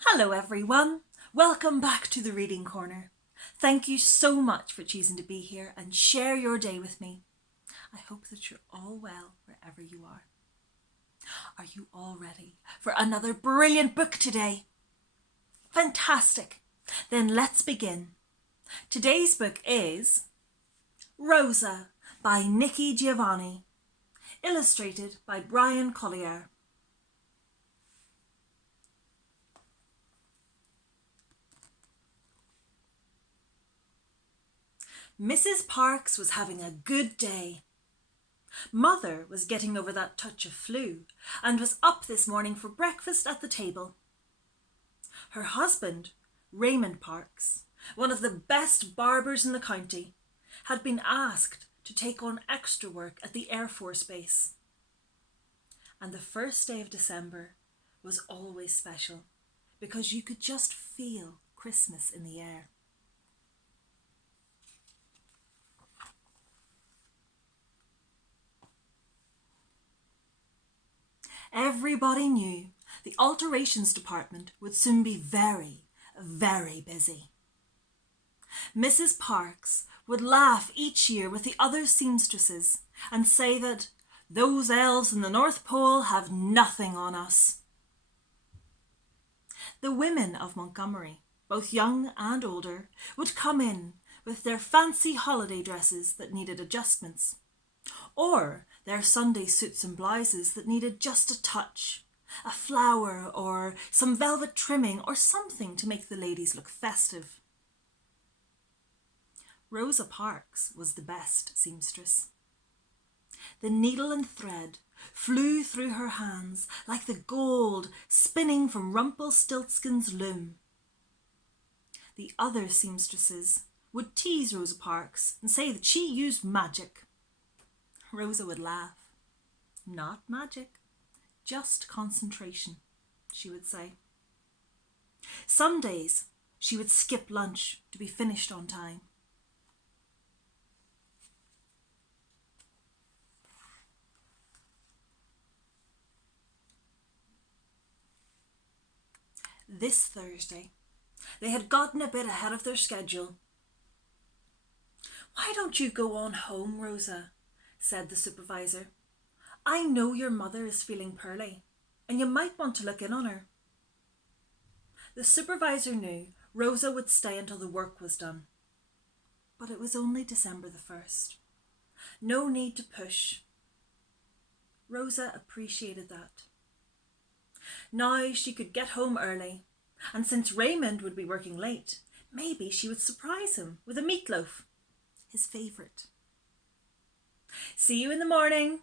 Hello everyone, welcome back to the Reading Corner. Thank you so much for choosing to be here and share your day with me. I hope that you're all well wherever you are. Are you all ready for another brilliant book today? Fantastic! Then let's begin. Today's book is Rosa by Nikki Giovanni, illustrated by Bryan Collier. Mrs. Parks was having a good day. Mother was getting over that touch of flu and was up this morning for breakfast at the table. Her husband, Raymond Parks, one of the best barbers in the county, had been asked to take on extra work at the Air Force Base. And the first day of December was always special because you could just feel Christmas in the air. Everybody knew the alterations department would soon be very, very busy. Mrs. Parks would laugh each year with the other seamstresses and say that those elves in the North Pole have nothing on us. The women of Montgomery, both young and older, would come in with their fancy holiday dresses that needed adjustments, or their Sunday suits and blouses that needed just a touch, a flower or some velvet trimming or something to make the ladies look festive. Rosa Parks was the best seamstress. The needle and thread flew through her hands like the gold spinning from Rumpelstiltskin's loom. The other seamstresses would tease Rosa Parks and say that she used magic. Rosa would laugh. Not magic, just concentration, she would say. Some days she would skip lunch to be finished on time. This Thursday, they had gotten a bit ahead of their schedule. "Why don't you go on home, Rosa?" said the supervisor. "I know your mother is feeling poorly, and you might want to look in on her." The supervisor knew Rosa would stay until the work was done. But it was only December the 1st. No need to push. Rosa appreciated that. Now she could get home early, and since Raymond would be working late, maybe she would surprise him with a meatloaf, his favourite. "See you in the morning."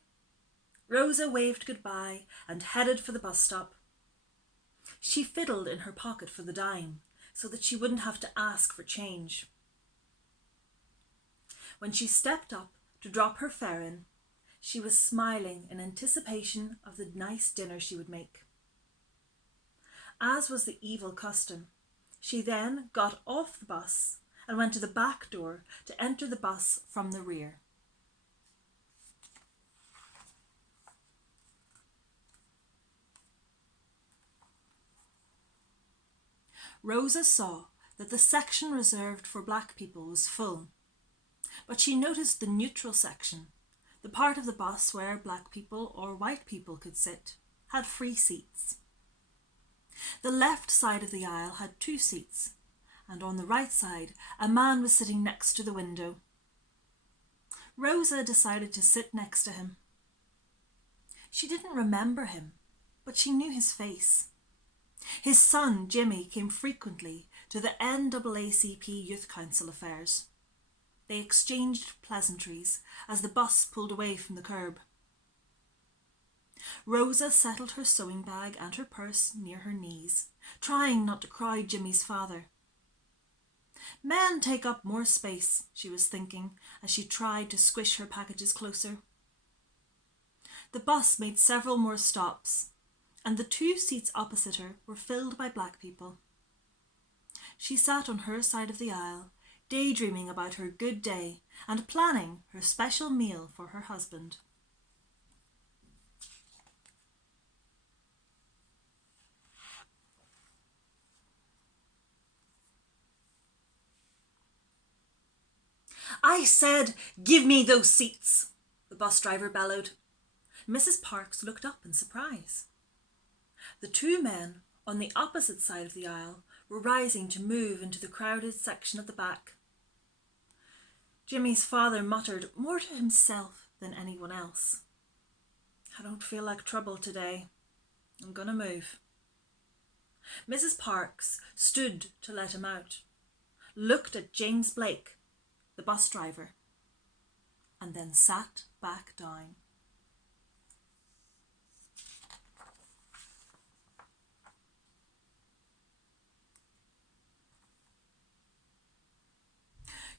Rosa waved goodbye and headed for the bus stop. She fiddled in her pocket for the dime so that she wouldn't have to ask for change. When she stepped up to drop her fare in, she was smiling in anticipation of the nice dinner she would make. As was the evil custom, she then got off the bus and went to the back door to enter the bus from the rear. Rosa saw that the section reserved for black people was full, but she noticed the neutral section, the part of the bus where black people or white people could sit, had free seats. The left side of the aisle had 2 seats, and on the right side a man was sitting next to the window. Rosa decided to sit next to him. She didn't remember him, but she knew his face. His son, Jimmy, came frequently to the NAACP Youth Council affairs. They exchanged pleasantries as the bus pulled away from the curb. Rosa settled her sewing bag and her purse near her knees, trying not to crowd Jimmy's father. "Men take up more space," she was thinking as she tried to squish her packages closer. The bus made several more stops, and the 2 seats opposite her were filled by black people. She sat on her side of the aisle, daydreaming about her good day and planning her special meal for her husband. I said, give me those seats, the bus driver bellowed. Mrs. Parks looked up in surprise. The two men on the opposite side of the aisle were rising to move into the crowded section at the back. Jimmy's father muttered more to himself than anyone else. I don't feel like trouble today. I'm gonna move. Mrs. Parks stood to let him out, looked at James Blake, the bus driver, and then sat back down.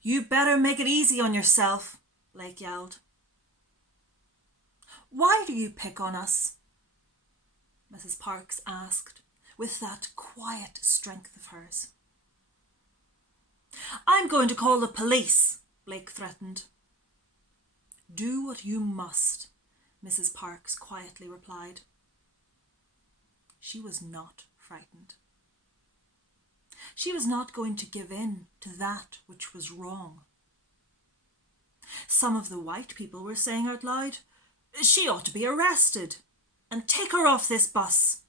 You better make it easy on yourself, Blake yelled. Why do you pick on us? Mrs. Parks asked, with that quiet strength of hers. I'm going to call the police, Blake threatened. Do what you must, Mrs. Parks quietly replied. She was not frightened. She was not going to give in to that which was wrong. Some of the white people were saying out loud, she ought to be arrested and take her off this bus.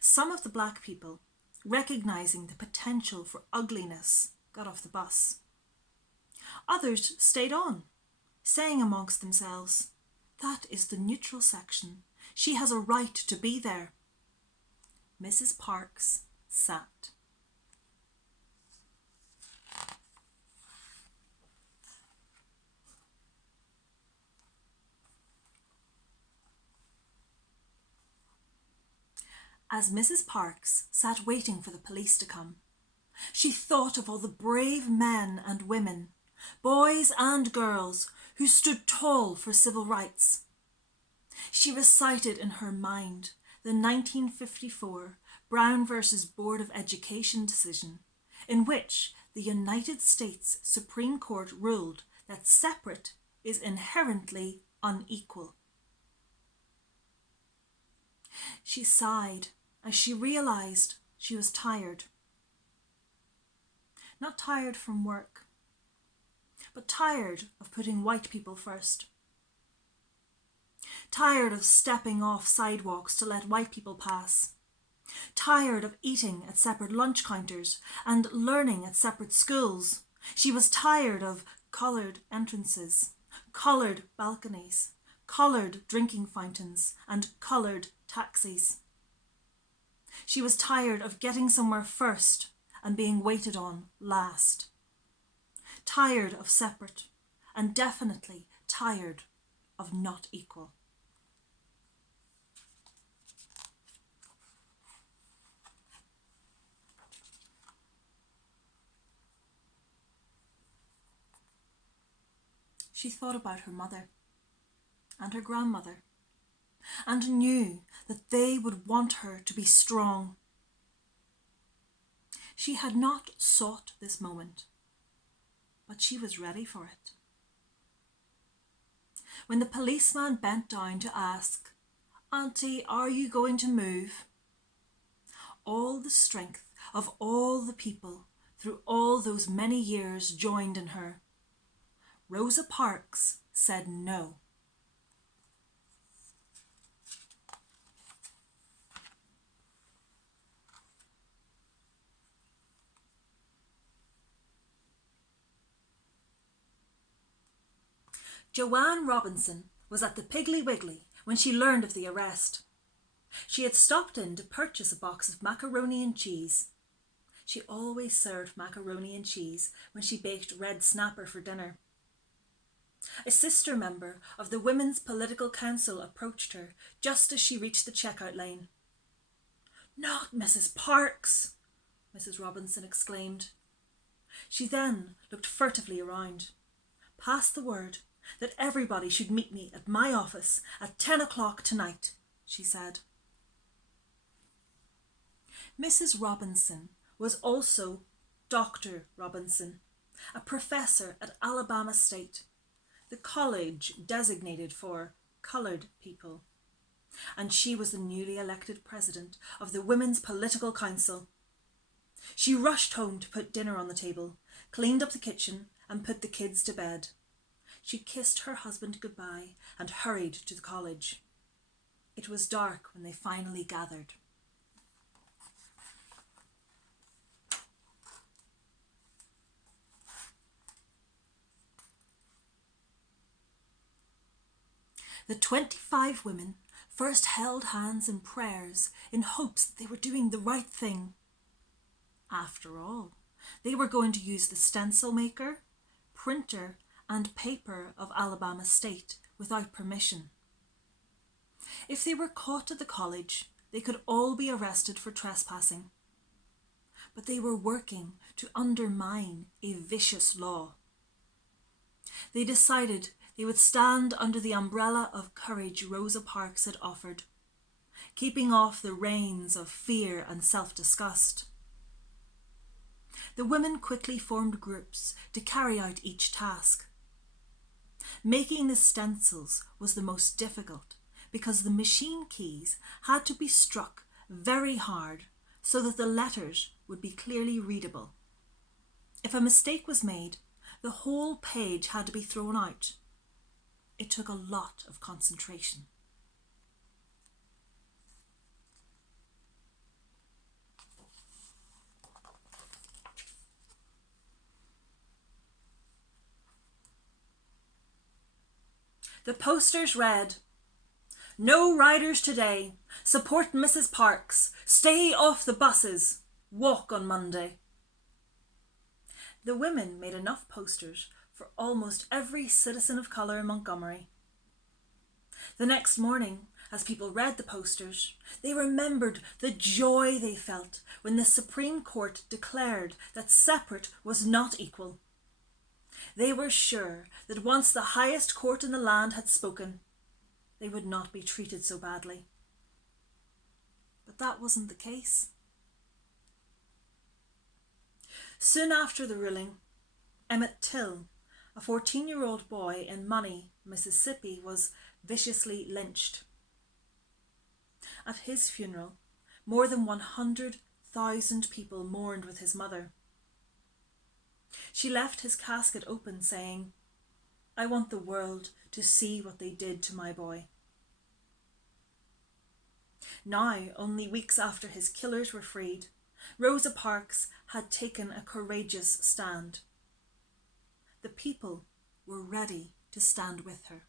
Some of the black people, recognizing the potential for ugliness, got off the bus. Others stayed on, saying amongst themselves, that is the neutral section. She has a right to be there. Mrs. Parks sat. As Mrs. Parks sat waiting for the police to come, she thought of all the brave men and women, boys and girls, who stood tall for civil rights. She recited in her mind the 1954 Brown versus Board of Education decision, in which the United States Supreme Court ruled that separate is inherently unequal. She sighed as she realized she was tired. Not tired from work, but tired of putting white people first. Tired of stepping off sidewalks to let white people pass. Tired of eating at separate lunch counters and learning at separate schools. She was tired of coloured entrances, coloured balconies, coloured drinking fountains, and coloured taxis. She was tired of getting somewhere first and being waited on last. Tired of separate, and definitely tired of not equal. She thought about her mother and her grandmother, and knew that they would want her to be strong. She had not sought this moment, but she was ready for it. When the policeman bent down to ask, "Auntie, are you going to move?" all the strength of all the people through all those many years joined in her. Rosa Parks said no. Joanne Robinson was at the Piggly Wiggly when she learned of the arrest. She had stopped in to purchase a box of macaroni and cheese. She always served macaroni and cheese when she baked red snapper for dinner. A sister member of the Women's Political Council approached her just as she reached the checkout lane. "Not Mrs. Parks!" Mrs. Robinson exclaimed. She then looked furtively around, passed the word that everybody should meet me at my office at 10 o'clock tonight, she said. Mrs. Robinson was also Dr. Robinson, a professor at Alabama State, the college designated for coloured people, and she was the newly elected president of the Women's Political Council. She rushed home to put dinner on the table, cleaned up the kitchen, and put the kids to bed. She kissed her husband goodbye and hurried to the college. It was dark when they finally gathered. The 25 women first held hands in prayers in hopes that they were doing the right thing. After all, they were going to use the stencil maker, printer, and paper of Alabama State without permission. If they were caught at the college, they could all be arrested for trespassing. But they were working to undermine a vicious law. They decided they would stand under the umbrella of courage Rosa Parks had offered, keeping off the rains of fear and self-disgust. The women quickly formed groups to carry out each task. Making the stencils was the most difficult because the machine keys had to be struck very hard so that the letters would be clearly readable. If a mistake was made, the whole page had to be thrown out. It took a lot of concentration. The posters read, "No riders today. Support Mrs. Parks. Stay off the buses. Walk on Monday." The women made enough posters for almost every citizen of colour in Montgomery. The next morning, as people read the posters, they remembered the joy they felt when the Supreme Court declared that separate was not equal. They were sure that once the highest court in the land had spoken, they would not be treated so badly. But that wasn't the case. Soon after the ruling, Emmett Till, a 14-year-old boy in Money, Mississippi, was viciously lynched. At his funeral, more than 100,000 people mourned with his mother. She left his casket open, saying, "I want the world to see what they did to my boy." Now, only weeks after his killers were freed, Rosa Parks had taken a courageous stand. The people were ready to stand with her.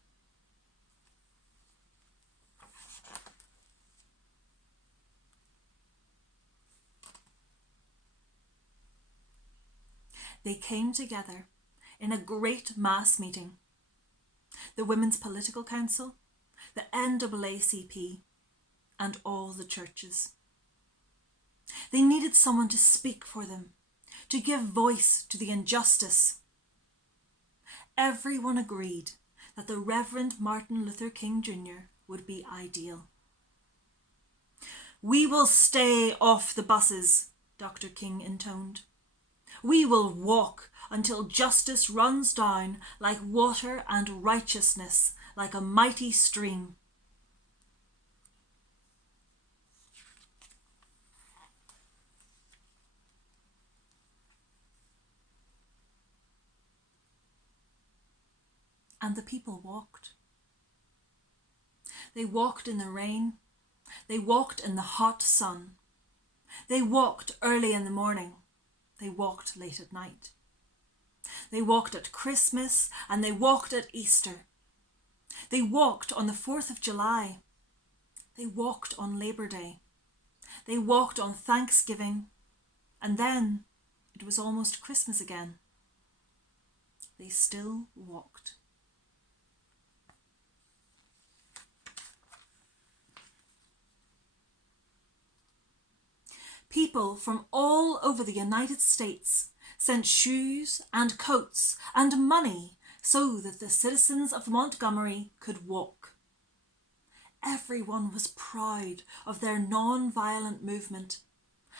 They came together in a great mass meeting. The Women's Political Council, the NAACP, and all the churches. They needed someone to speak for them, to give voice to the injustice. Everyone agreed that the Reverend Martin Luther King Jr. would be ideal. "We will stay off the buses," Dr. King intoned. "We will walk until justice runs down like water and righteousness like a mighty stream." And the people walked. They walked in the rain. They walked in the hot sun. They walked early in the morning. They walked late at night. They walked at Christmas and they walked at Easter. They walked on the 4th of July. They walked on Labour Day. They walked on Thanksgiving. And then it was almost Christmas again. They still walked. People from all over the United States sent shoes and coats and money so that the citizens of Montgomery could walk. Everyone was proud of their non-violent movement,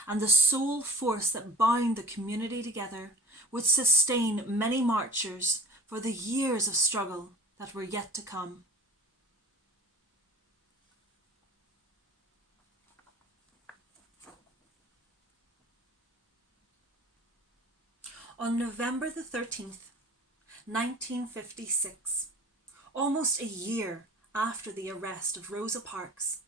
and the sole force that bound the community together would sustain many marchers for the years of struggle that were yet to come. On November the 13th, 1956, almost a year after the arrest of Rosa Parks,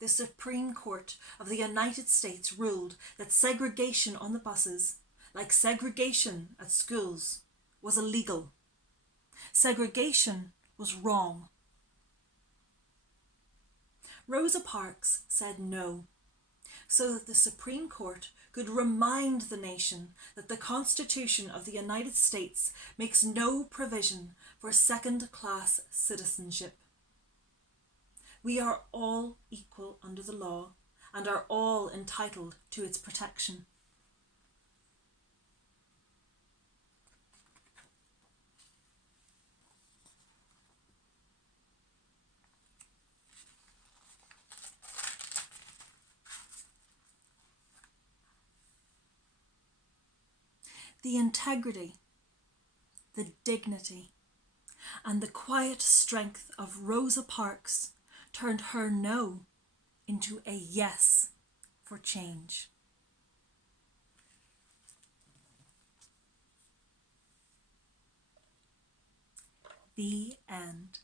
the Supreme Court of the United States ruled that segregation on the buses, like segregation at schools, was illegal. Segregation was wrong. Rosa Parks said no, so that the Supreme Court could remind the nation that the Constitution of the United States makes no provision for second-class citizenship. We are all equal under the law and are all entitled to its protection. The integrity, the dignity, and the quiet strength of Rosa Parks turned her no into a yes for change. The end.